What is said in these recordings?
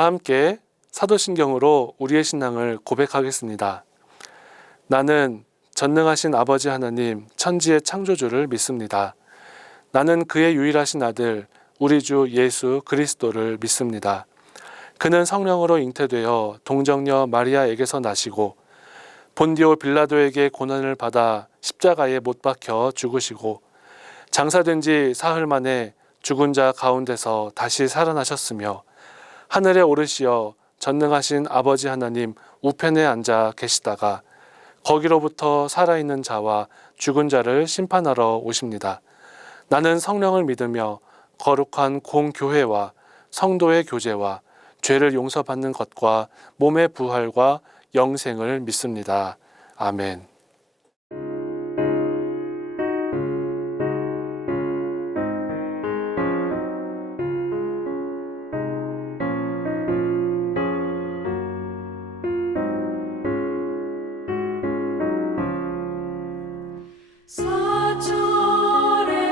다 함께 사도신경으로 우리의 신앙을 고백하겠습니다. 나는 전능하신 아버지 하나님 천지의 창조주를 믿습니다. 나는 그의 유일하신 아들 우리 주 예수 그리스도를 믿습니다. 그는 성령으로 잉태되어 동정녀 마리아에게서 나시고 본디오 빌라도에게 고난을 받아 십자가에 못 박혀 죽으시고 장사된 지 사흘 만에 죽은 자 가운데서 다시 살아나셨으며 하늘에 오르시어 전능하신 아버지 하나님 우편에 앉아 계시다가 거기로부터 살아있는 자와 죽은 자를 심판하러 오십니다. 나는 성령을 믿으며 거룩한 공교회와 성도의 교제와 죄를 용서받는 것과 몸의 부활과 영생을 믿습니다. 아멘. 사철의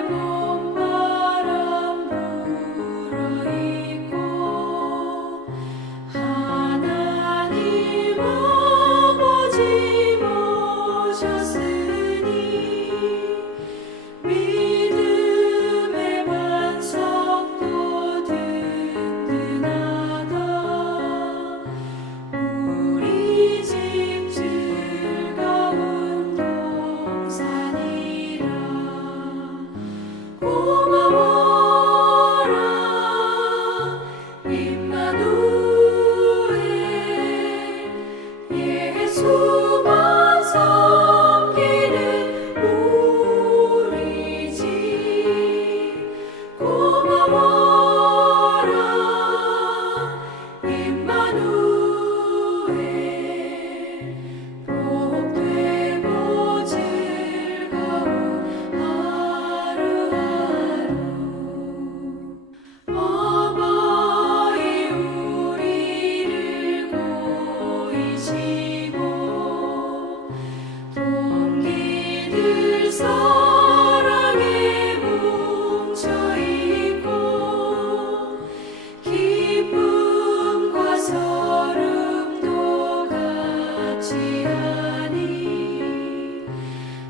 봄바람 불어있고 하나님 아버지 모셨으니 믿음의 반석도 든든하다. 우리 집 즐거운 동산이라. 고마워라 임마누엘. 예수만 섬기는 우리 집. 고마워라 임마누엘. 복되고 즐거운 하루하루. 어버이 우리를 보이시고 동기들 사랑에 뭉쳐있고 기쁨과 서름도 같이 하니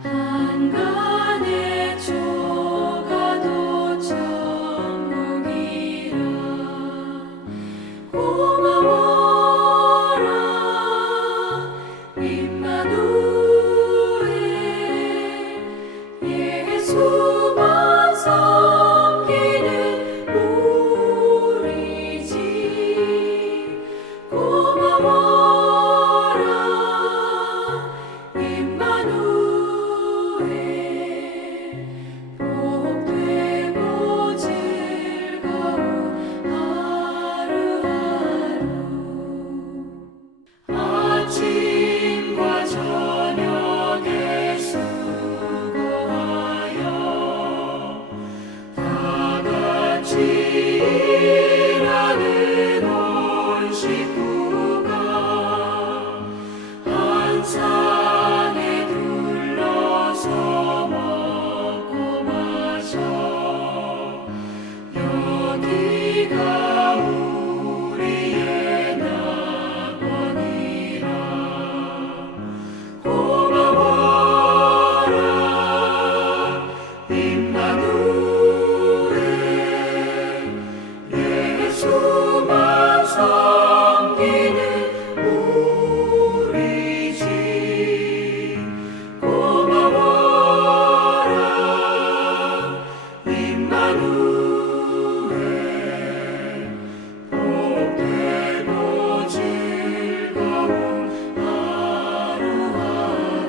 한간의 조가도 천국이라. 고마워라 임마누엘. 예수만 섬기는 우리 집. 고마워라 임마누엘. 복되고 즐거운 하루하루. 아침과 저녁에 수고하여 다 같이 일하는 온 식구가 한 상에 둘러서 먹고 마셔. 여기가 우리의 낙원이라. 고마워라 임마누엘. 예수만 섬기는 우리 집. 고마워라 임마누엘. 복되고 즐거운 하루하루.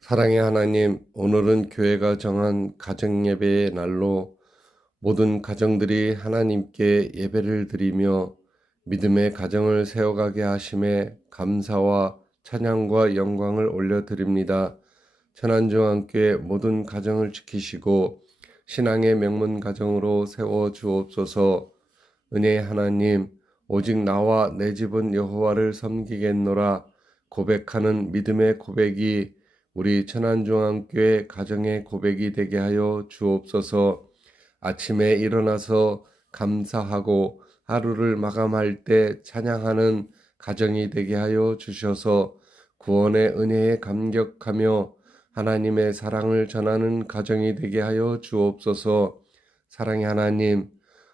사랑의 하나님, 오늘은 교회가 정한 가정예배의 날로 모든 가정들이 하나님께 예배를 드리며 믿음의 가정을 세워가게 하심에 감사와 찬양과 영광을 올려드립니다. 천안중앙교회 모든 가정을 지키시고 신앙의 명문 가정으로 세워주옵소서. 은혜의 하나님, 오직 나와 내 집은 여호와를 섬기겠노라 고백하는 믿음의 고백이 우리 천안중앙교회 가정의 고백이 되게 하여 주옵소서. 아침에 일어나서 감사하고 하루를 마감할 때 찬양하는 가정이 되게 하여 주셔서 구원의 은혜에 감격하며 하나님의 사랑을 전하는 가정이 되게 하여 주옵소서. 사랑의 하나님,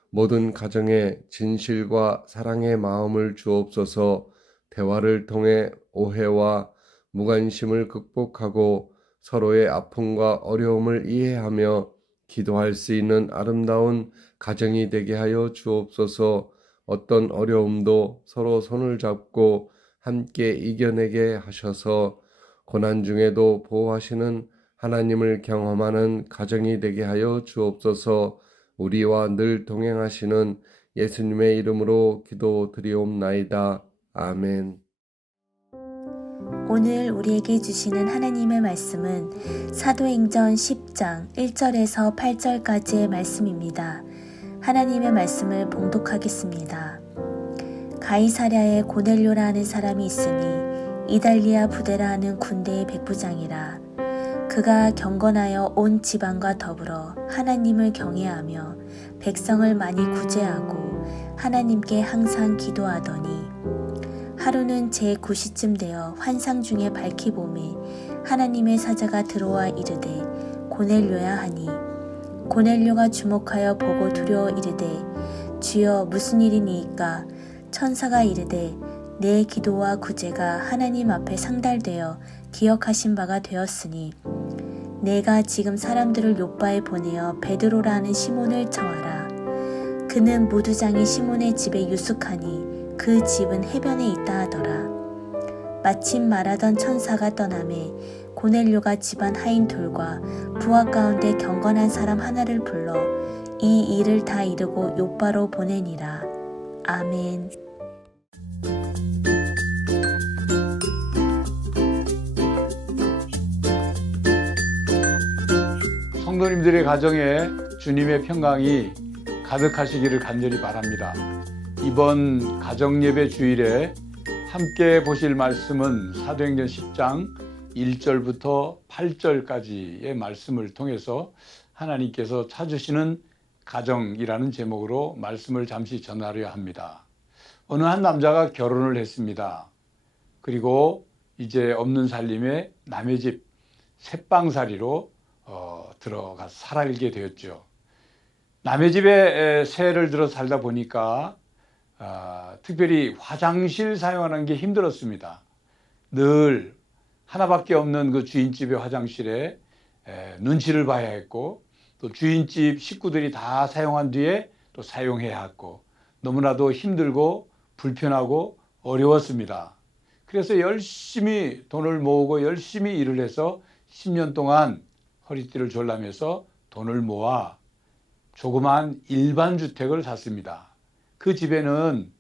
모든 가정에 진실과 사랑의 마음을 주옵소서. 대화를 통해 오해와 무관심을 극복하고 서로의 아픔과 어려움을 이해하며 기도할 수 있는 아름다운 가정이 되게 하여 주옵소서. 어떤 어려움도 서로 손을 잡고 함께 이겨내게 하셔서 고난 중에도 보호하시는 하나님을 경험하는 가정이 되게 하여 주옵소서. 우리와 늘 동행하시는 예수님의 이름으로 기도드리옵나이다. 아멘. 오늘 우리에게 주시는 하나님의 말씀은 사도행전 10장 1절에서 8절까지의 말씀입니다. 하나님의 말씀을 봉독하겠습니다. 가이사랴에 고넬료라는 사람이 있으니 이달리아 부대라 하는 군대의 백부장이라. 그가 경건하여 온 지방과 더불어 하나님을 경외하며 백성을 많이 구제하고 하나님께 항상 기도하더니 하루는 제9시쯤 되어 환상 중에 밝히 보매 하나님의 사자가 들어와 이르되 고넬료야 하니 고넬료가 주목하여 보고 두려워 이르되 주여 무슨 일이니이까. 천사가 이르되 내 기도와 구제가 하나님 앞에 상달되어 기억하신 바가 되었으니 내가 지금 사람들을 요바에 보내어 베드로라 하는 시몬을 청하라. 그는 무두장이 시몬의 집에 유숙하니 그 집은 해변에 있다 하더라. 마침 말하던 천사가 떠나매 고넬료가 집안 하인 둘과 부하 가운데 경건한 사람 하나를 불러 이 일을 다 이루고 요바로 보내니라. 아멘. 성도님들의 가정에 주님의 평강이 가득하시기를 간절히 바랍니다. 이번 가정예배 주일에 함께 보실 말씀은 사도행전 10장 1절부터 8절까지의 말씀을 통해서 하나님께서 찾으시는 가정이라는 제목으로 말씀을 잠시 전하려 합니다. 어느 한 남자가 결혼을 했습니다. 그리고 이제 없는 살림에 남의 집 새빵살이로 들어가 살게 되었죠. 남의 집에 새를 들어 살다 보니까 특별히 화장실 사용하는 게 힘들었습니다. 늘 하나밖에 없는 그 주인집의 화장실에 눈치를 봐야 했고 또 주인집 식구들이 다 사용한 뒤에 또 사용해야 했고 너무나도 힘들고 불편하고 어려웠습니다. 그래서 열심히 돈을 모으고 열심히 일을 해서 10년 동안 허리띠를 졸라매서 돈을 모아 조그만 일반 주택을 샀습니다. 그 집에는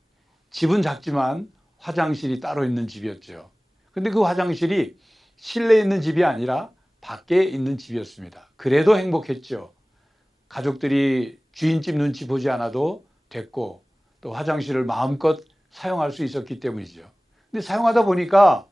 집은 작지만 화장실이 따로 있는 집이었죠. 근데 그 화장실이 실내에 있는 집이 아니라 밖에 있는 집이었습니다. 그래도 행복했죠. 가족들이 주인집 눈치 보지 않아도 됐고 또 화장실을 마음껏 사용할 수 있었기 때문이죠. 근데 사용하다 보니까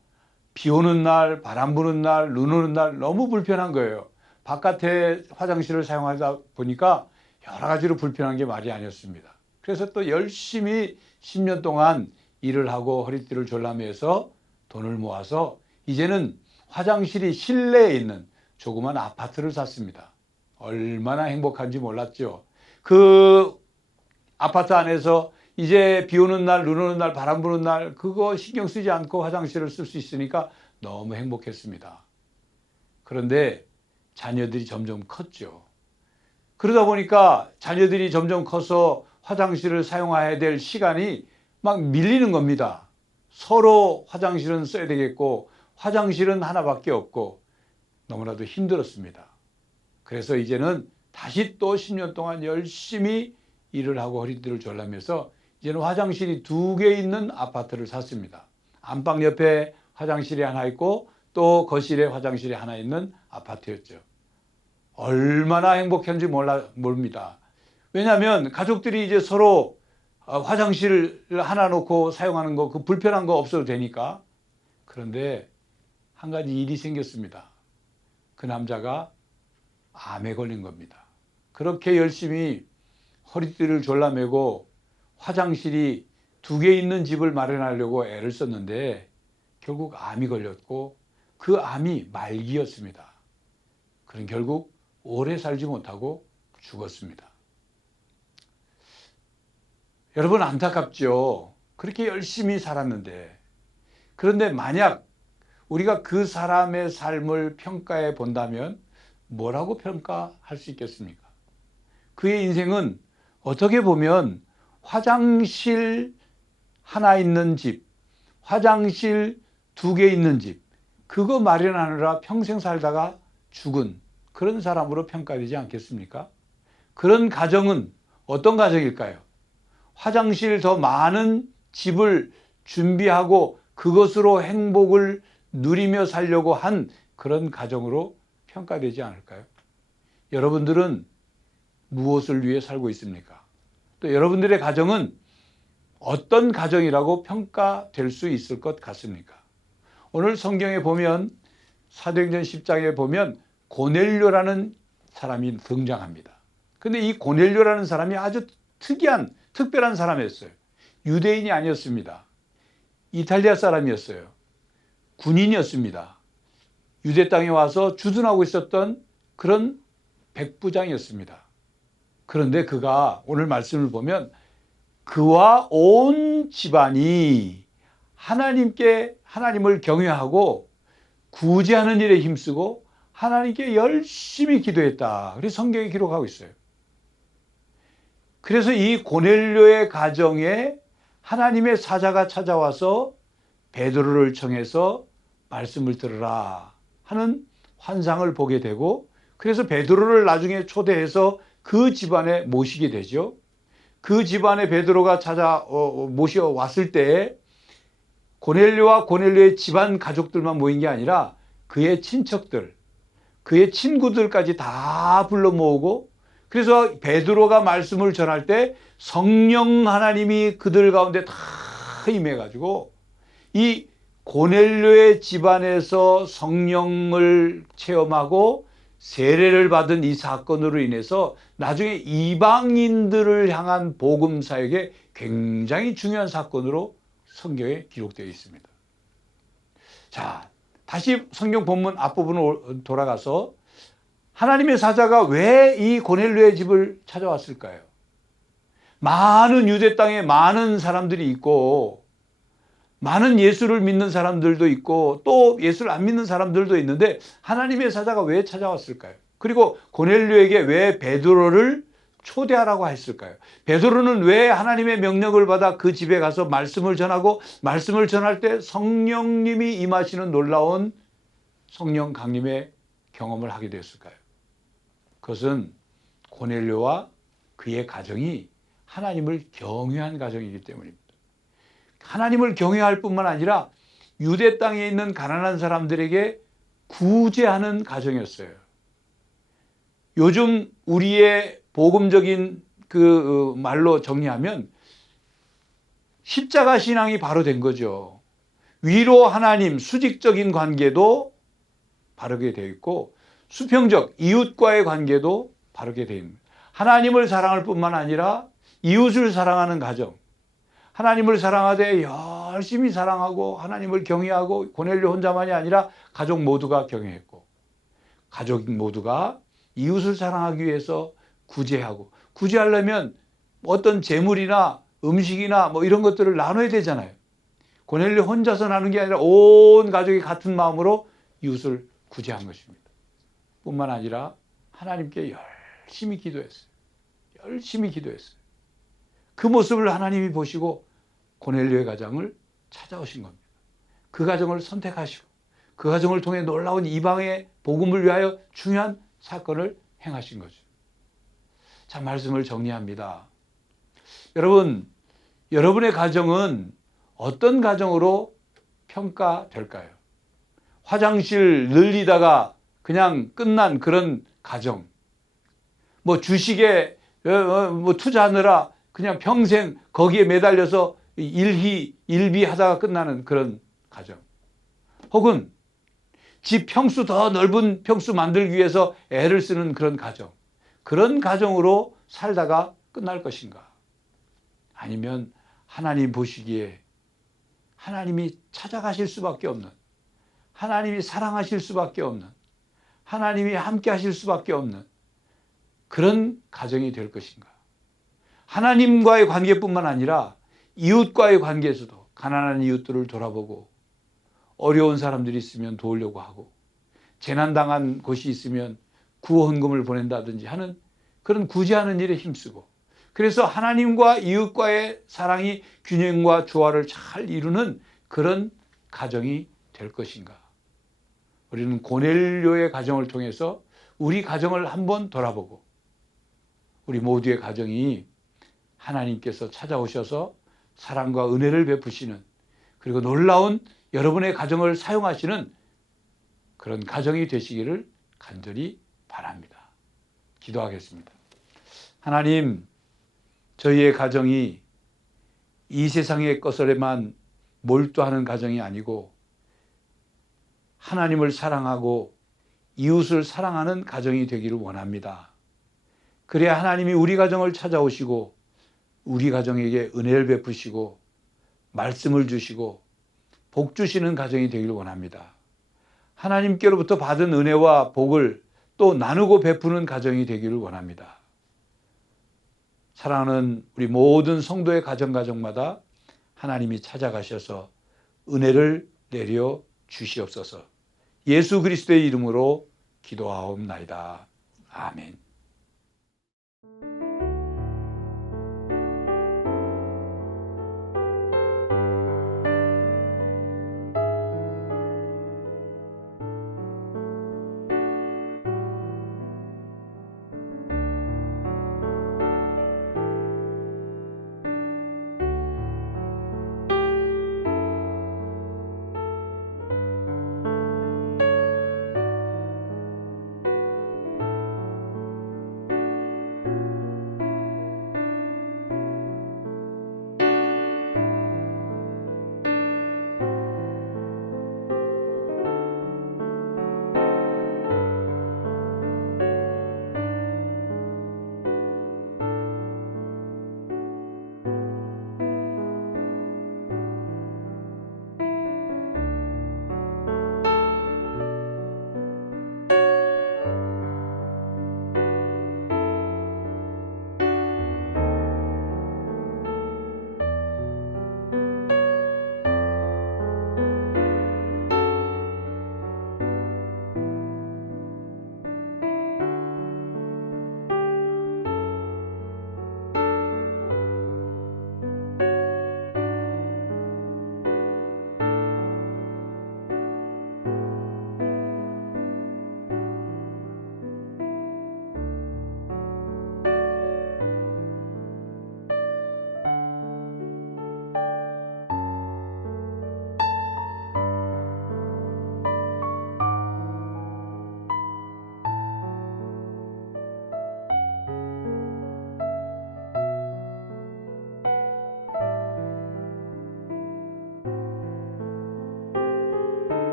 비 오는 날, 바람 부는 날, 눈 오는 날 너무 불편한 거예요. 바깥에 화장실을 사용하다 보니까 여러 가지로 불편한 게 말이 아니었습니다. 그래서 또 열심히 10년 동안 일을 하고 허리띠를 졸라매서 돈을 모아서 이제는 화장실이 실내에 있는 조그만 아파트를 샀습니다. 얼마나 행복한지 몰랐죠. 그 아파트 안에서 이제 비 오는 날, 눈 오는 날, 바람 부는 날 그거 신경 쓰지 않고 화장실을 쓸 수 있으니까 너무 행복했습니다. 그런데 자녀들이 점점 컸죠. 그러다 보니까 자녀들이 점점 커서 화장실을 사용해야 될 시간이 막 밀리는 겁니다. 서로 화장실은 써야 되겠고 화장실은 하나밖에 없고 너무나도 힘들었습니다. 그래서 이제는 다시 또 10년 동안 열심히 일을 하고 허리띠를 졸라매서 이제는 화장실이 2개 있는 아파트를 샀습니다. 안방 옆에 화장실이 하나 있고 또 거실에 화장실이 하나 있는 아파트였죠. 얼마나 행복한지 모릅니다. 왜냐하면 가족들이 이제 서로 화장실을 하나 놓고 사용하는 거 그 불편한 거 없어도 되니까. 그런데 한 가지 일이 생겼습니다. 그 남자가 암에 걸린 겁니다. 그렇게 열심히 허리띠를 졸라매고 화장실이 2개 있는 집을 마련하려고 애를 썼는데 결국 암이 걸렸고 그 암이 말기였습니다. 그는 결국 오래 살지 못하고 죽었습니다. 여러분 안타깝죠? 그렇게 열심히 살았는데, 그런데 만약 우리가 그 사람의 삶을 평가해 본다면 뭐라고 평가할 수 있겠습니까? 그의 인생은 어떻게 보면 화장실 하나 있는 집, 화장실 2개 있는 집, 그거 마련하느라 평생 살다가 죽은 그런 사람으로 평가되지 않겠습니까? 그런 가정은 어떤 가정일까요? 화장실 더 많은 집을 준비하고 그것으로 행복을 누리며 살려고 한 그런 가정으로 평가되지 않을까요? 여러분들은 무엇을 위해 살고 있습니까? 또 여러분들의 가정은 어떤 가정이라고 평가될 수 있을 것 같습니까? 오늘 성경에 보면 사도행전 10장에 보면 고넬료라는 사람이 등장합니다. 근데 이 고넬료라는 사람이 아주 특별한 사람이었어요. 유대인이 아니었습니다. 이탈리아 사람이었어요. 군인이었습니다. 유대 땅에 와서 주둔하고 있었던 그런 백부장이었습니다. 그런데 그가 오늘 말씀을 보면 그와 온 집안이 하나님을 경외하고 구제하는 일에 힘쓰고 하나님께 열심히 기도했다. 그래서 성경에 기록하고 있어요. 그래서 이 고넬료의 가정에 하나님의 사자가 찾아와서 베드로를 청해서 말씀을 들으라 하는 환상을 보게 되고, 그래서 베드로를 나중에 초대해서 그 집안에 모시게 되죠. 그 집안에 베드로가 모셔왔을 때 고넬료와 고넬료의 집안 가족들만 모인 게 아니라 그의 친척들, 그의 친구들까지 다 불러 모으고, 그래서 베드로가 말씀을 전할 때 성령 하나님이 그들 가운데 다 임해가지고 이 고넬료의 집안에서 성령을 체험하고 세례를 받은 이 사건으로 인해서 나중에 이방인들을 향한 복음 사역에 굉장히 중요한 사건으로 성경에 기록되어 있습니다. 자, 다시 성경 본문 앞부분으로 돌아가서 하나님의 사자가 왜 이 고넬료의 집을 찾아왔을까요? 많은 유대 땅에 많은 사람들이 있고 많은 예수를 믿는 사람들도 있고 또 예수를 안 믿는 사람들도 있는데 하나님의 사자가 왜 찾아왔을까요? 그리고 고넬료에게 왜 베드로를 초대하라고 했을까요? 베드로는 왜 하나님의 명령을 받아 그 집에 가서 말씀을 전하고 말씀을 전할 때 성령님이 임하시는 놀라운 성령 강림의 경험을 하게 되었을까요? 그것은 고넬료와 그의 가정이 하나님을 경외한 가정이기 때문입니다. 하나님을 경외할 뿐만 아니라 유대 땅에 있는 가난한 사람들에게 구제하는 가정이었어요. 요즘 우리의 복음적인 그 말로 정리하면 십자가 신앙이 바로 된 거죠. 위로 하나님 수직적인 관계도 바르게 되어 있고 수평적 이웃과의 관계도 바르게 되어 있습니다. 하나님을 사랑할 뿐만 아니라 이웃을 사랑하는 가정, 하나님을 사랑하되 열심히 사랑하고 하나님을 경외하고 고넬료 혼자만이 아니라 가족 모두가 경외했고 가족 모두가 이웃을 사랑하기 위해서 구제하고, 구제하려면 어떤 재물이나 음식이나 뭐 이런 것들을 나눠야 되잖아요. 고넬료 혼자서 나눈 게 아니라 온 가족이 같은 마음으로 이웃을 구제한 것입니다. 뿐만 아니라 하나님께 열심히 기도했어요. 열심히 기도했어요. 그 모습을 하나님이 보시고 고넬료의 가정을 찾아오신 겁니다. 그 가정을 선택하시고 그 가정을 통해 놀라운 이방의 복음을 위하여 중요한 사건을 행하신 거죠. 자, 말씀을 정리합니다. 여러분, 여러분의 가정은 어떤 가정으로 평가될까요? 화장실 늘리다가 그냥 끝난 그런 가정, 뭐 주식에 투자하느라 그냥 평생 거기에 매달려서 일비하다가 끝나는 그런 가정, 혹은 집 평수 더 넓은 평수 만들기 위해서 애를 쓰는 그런 가정, 그런 가정으로 살다가 끝날 것인가? 아니면 하나님 보시기에 하나님이 찾아가실 수밖에 없는, 하나님이 사랑하실 수밖에 없는, 하나님이 함께 하실 수밖에 없는 그런 가정이 될 것인가? 하나님과의 관계뿐만 아니라 이웃과의 관계에서도 가난한 이웃들을 돌아보고, 어려운 사람들이 있으면 도우려고 하고, 재난당한 곳이 있으면 구원금을 보낸다든지 하는 그런 구제하는 일에 힘쓰고, 그래서 하나님과 이웃과의 사랑이 균형과 조화를 잘 이루는 그런 가정이 될 것인가? 우리는 고넬료의 가정을 통해서 우리 가정을 한번 돌아보고, 우리 모두의 가정이 하나님께서 찾아오셔서 사랑과 은혜를 베푸시는, 그리고 놀라운 여러분의 가정을 사용하시는 그런 가정이 되시기를 간절히 바랍니다. 기도하겠습니다. 하나님, 저희의 가정이 이 세상의 것에만 몰두하는 가정이 아니고 하나님을 사랑하고 이웃을 사랑하는 가정이 되기를 원합니다. 그래야 하나님이 우리 가정을 찾아오시고 우리 가정에게 은혜를 베푸시고 말씀을 주시고 복 주시는 가정이 되기를 원합니다. 하나님께로부터 받은 은혜와 복을 또 나누고 베푸는 가정이 되기를 원합니다. 사랑하는 우리 모든 성도의 가정마다 하나님이 찾아가셔서 은혜를 내려 주시옵소서. 예수 그리스도의 이름으로 기도하옵나이다. 아멘.